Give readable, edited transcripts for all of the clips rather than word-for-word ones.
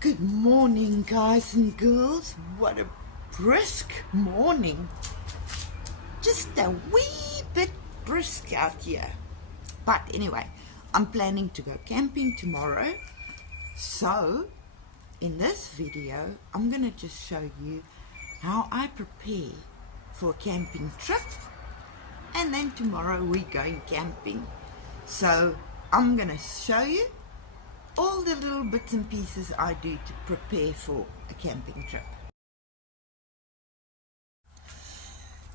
Good morning, guys and girls. What a brisk morning. Just a wee bit brisk out here. But anyway, I'm planning to go camping tomorrow. So, in this video, I'm going to just show you how I prepare for a camping trip. And then tomorrow we're going camping. So, I'm going to show you all the little bits and pieces I do to prepare for a camping trip.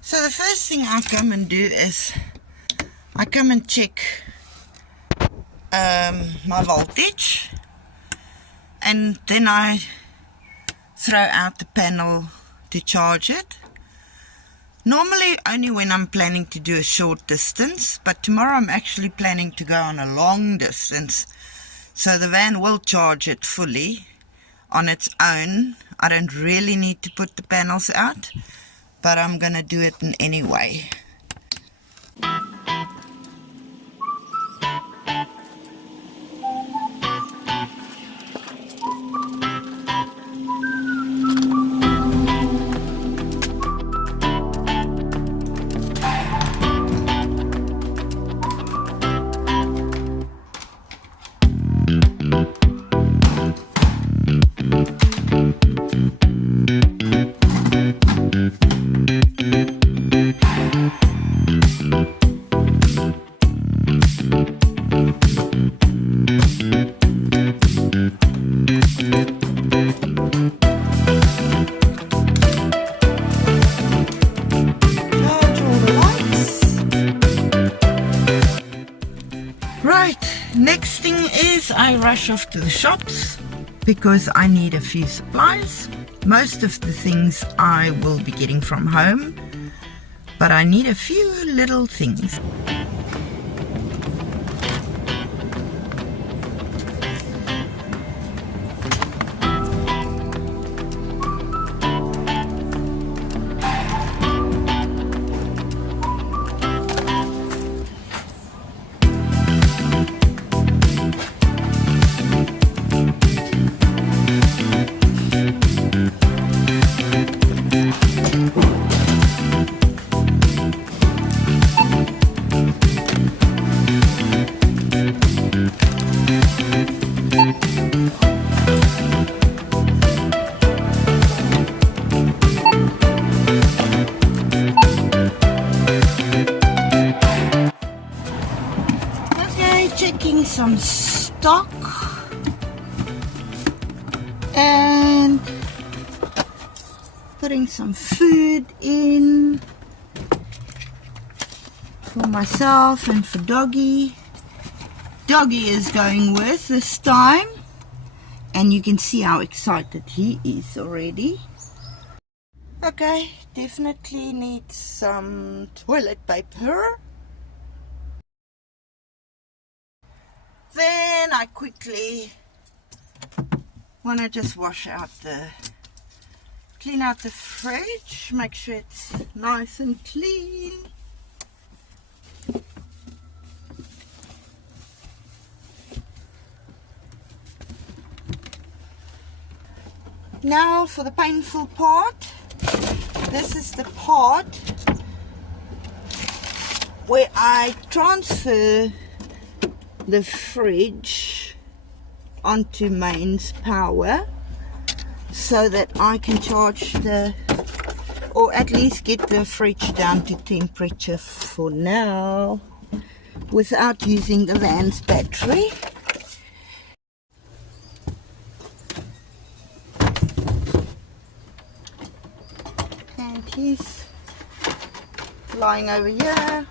So the first thing I come and do is I come and check my voltage, and then I throw out the panel to charge it. Normally only when I'm planning to do a short distance, but tomorrow I'm actually planning to go on a long distance. So the van will charge it fully on its own. I don't really need to put the panels out, but I'm going to do it in any way. Right, next thing is I rush off to the shops because I need a few supplies. Most of the things I will be getting from home, but I need a few little things. Checking some stock and putting some food in for myself and for Doggy. Doggy is going with this time, and you can see how excited he is already. Okay, definitely need some toilet paper. Then I quickly want to just clean out the fridge, make sure it's nice and clean. Now for the painful part. This is the part where I transfer the fridge onto mains power so that I can charge or at least get the fridge down to temperature for now without using the van's battery. And he's lying over here.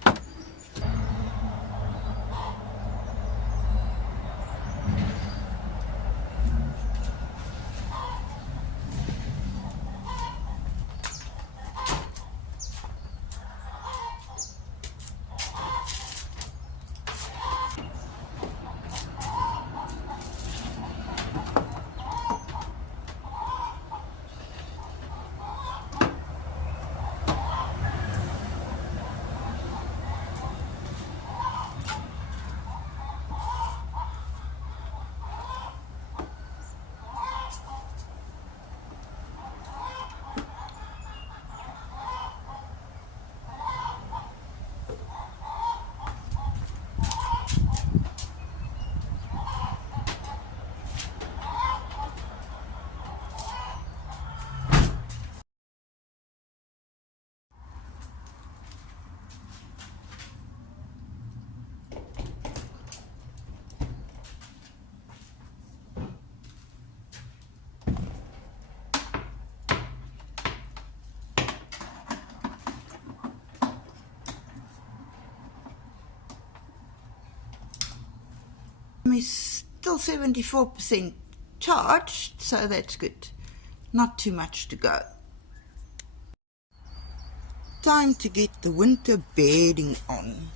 system is still 74% charged, so that's good. Not too much to go. Time to get the winter bedding on.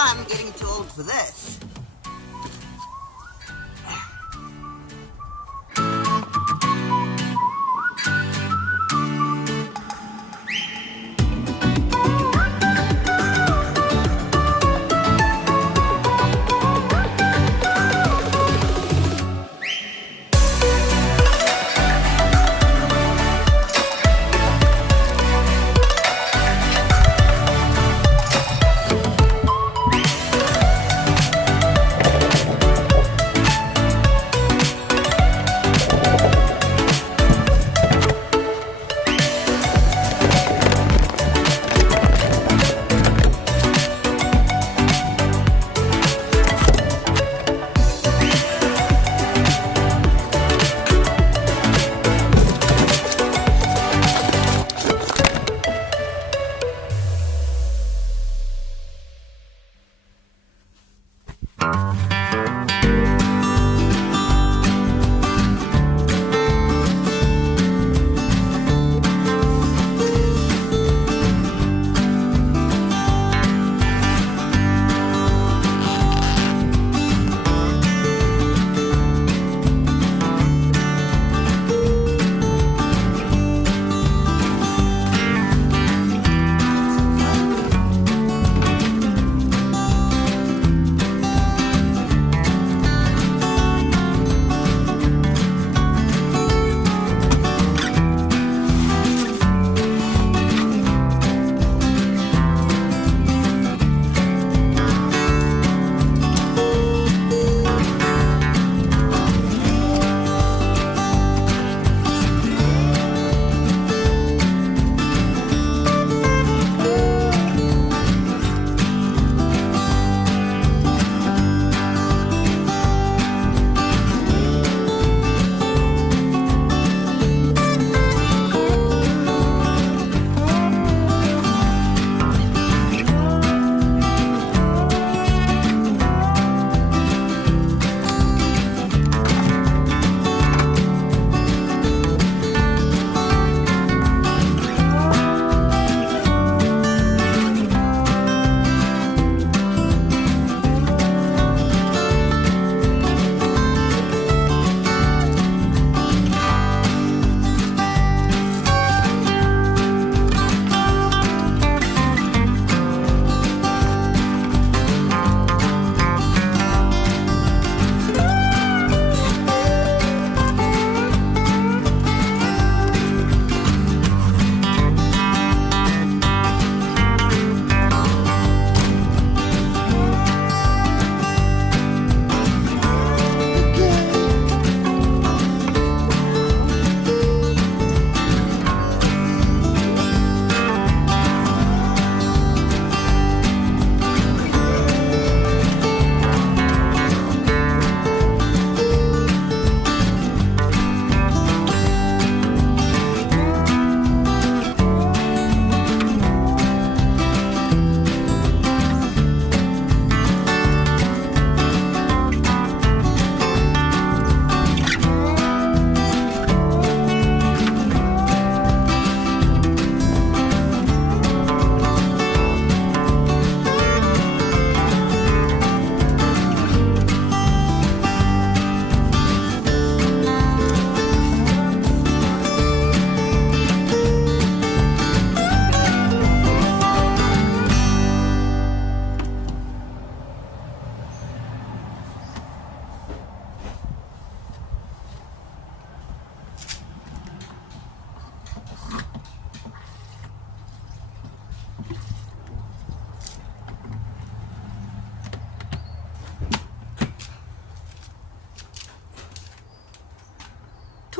I'm getting too old for this.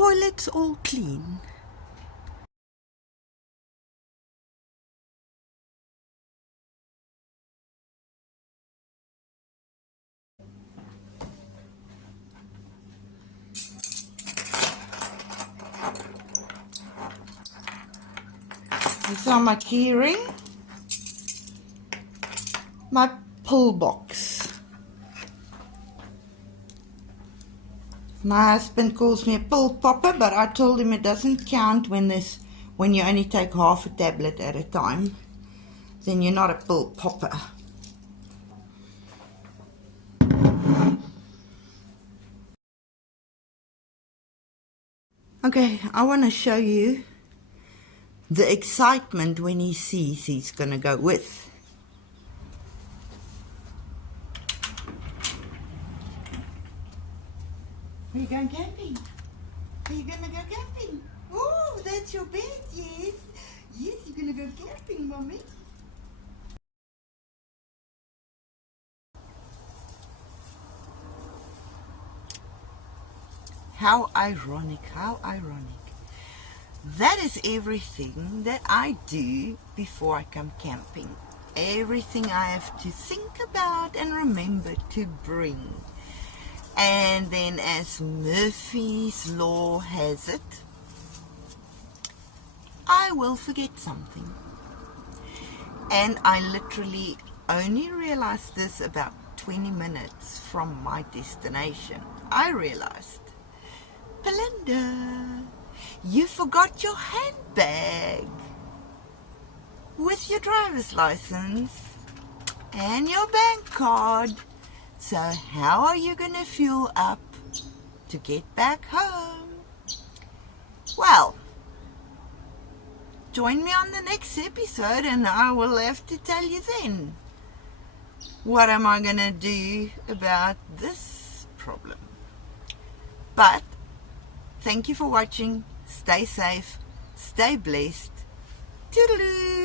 toilet's all clean. These are my keyring, my pull box. My husband calls me a pill popper, but I told him it doesn't count when you only take half a tablet at a time. Then you're not a pill popper. Okay, I want to show you the excitement when he sees he's going to go with. Are you going camping? Are you going to go camping? Oh, that's your bed, yes. Yes, you're going to go camping, Mommy. How ironic, how ironic. That is everything that I do before I come camping. Everything I have to think about and remember to bring. And then, as Murphy's Law has it, I will forget something. And I literally only realized this about 20 minutes from my destination. I realized, Belinda, you forgot your handbag with your driver's license and your bank card. So how are you going to fuel up to get back home? Well, join me on the next episode and I will have to tell you then. What am I going to do about this problem? But thank you for watching. Stay safe. Stay blessed. Toodaloo.